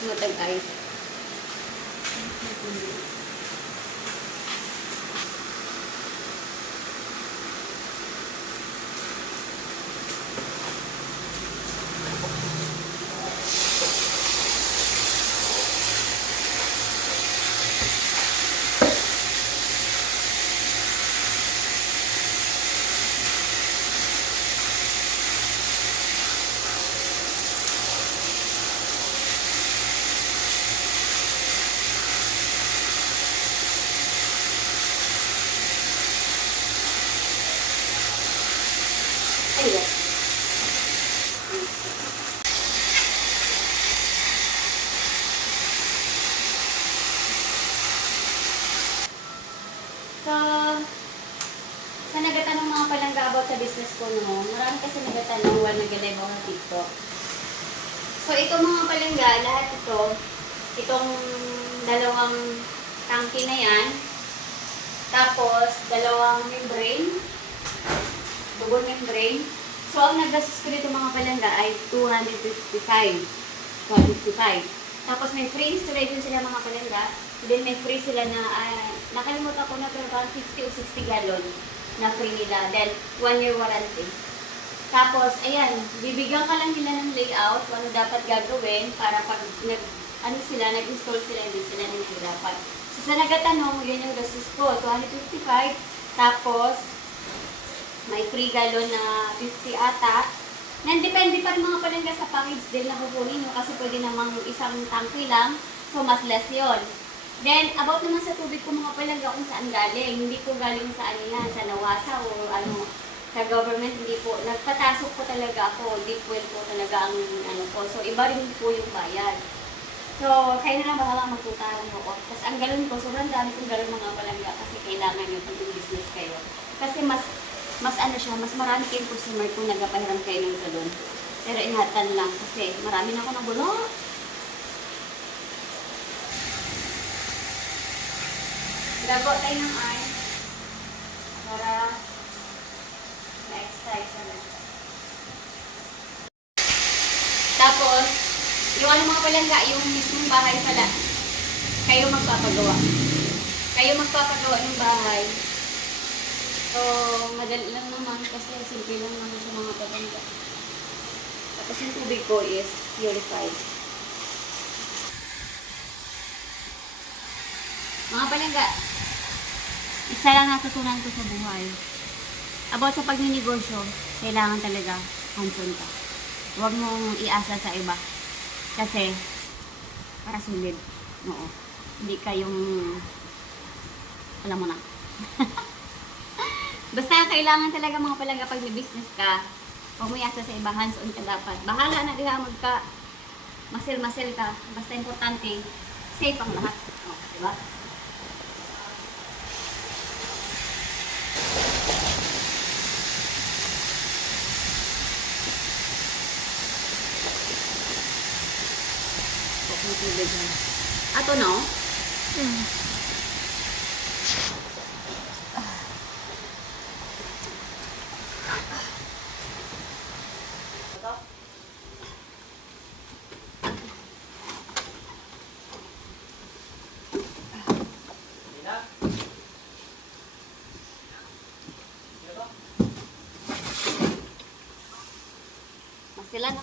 Matag-ice. Ayan. So, sa nagatanong mga palangga about sa business ko, no, marami kasi nagatanong while nag-live ako sa TikTok. So, ito mga palangga, lahat itong dalawang tangke na yan, tapos dalawang membrane, double membrane. So, ang nagastos ko dito mga palangga ay 255. Tapos may free installation sila mga palangga. Then may free sila na, nakalimutan ko na pero parang 50 o 60 gallon na free nila. Then, 1 year warranty. Tapos, ayan, bibigyan ka lang nila ng layout kung ano dapat gagawin para pag nag-install sila, hindi sila nahihirapan. So, sa nagatanong, yun yung gastos ko, 255. Tapos, may free gallon na 50 ata. Depende pa rin mga palangga sa package din na kukunin nyo kasi pwede namang isang tangke lang. So, mas less yun. Then, about naman sa tubig ko mga palangga kung saan galing. Hindi po galing sa sa Nawasa o sa government. Hindi po. Nagpatasok po talaga ako. Deep well po talaga ang ko. So, iba rin po yung bayad. So, kayo na lang bahala magtutarang ako. Tapos, ang galon ko, sobrang dami kong galon mga palangga kasi kailangan nyo pag business kayo. Kasi mas marami kayong customer kung nagpapahiram kayo ng salon. Pero ingatan lang kasi marami na ako nagulo. Gago tayo ng ice para na-exercise naman. Tapos, yung mga palangga, yung mismong bahay pala, kayo magpapagawa. Kayo magpapagawa ng bahay. So, madali lang naman kasi simple lang naman sa mga palangga. Tapos yung tubig ko is purified. Mga palangga, isa lang natutunan ko sa buhay. About sa pagninegosyo, kailangan talaga hands-on ka. Huwag mong iasa sa iba. Kasi, para sulit. Oo. Hindi kayong, alam mo na. Basta kailangan talaga mga palangga pag may business ka, huwag mo iasa sa iba, hands-on ka dapat. Bahala na diha magka, masil-masil ka. Basta importante, safe ang lahat. O, diba? Ato no? Sila na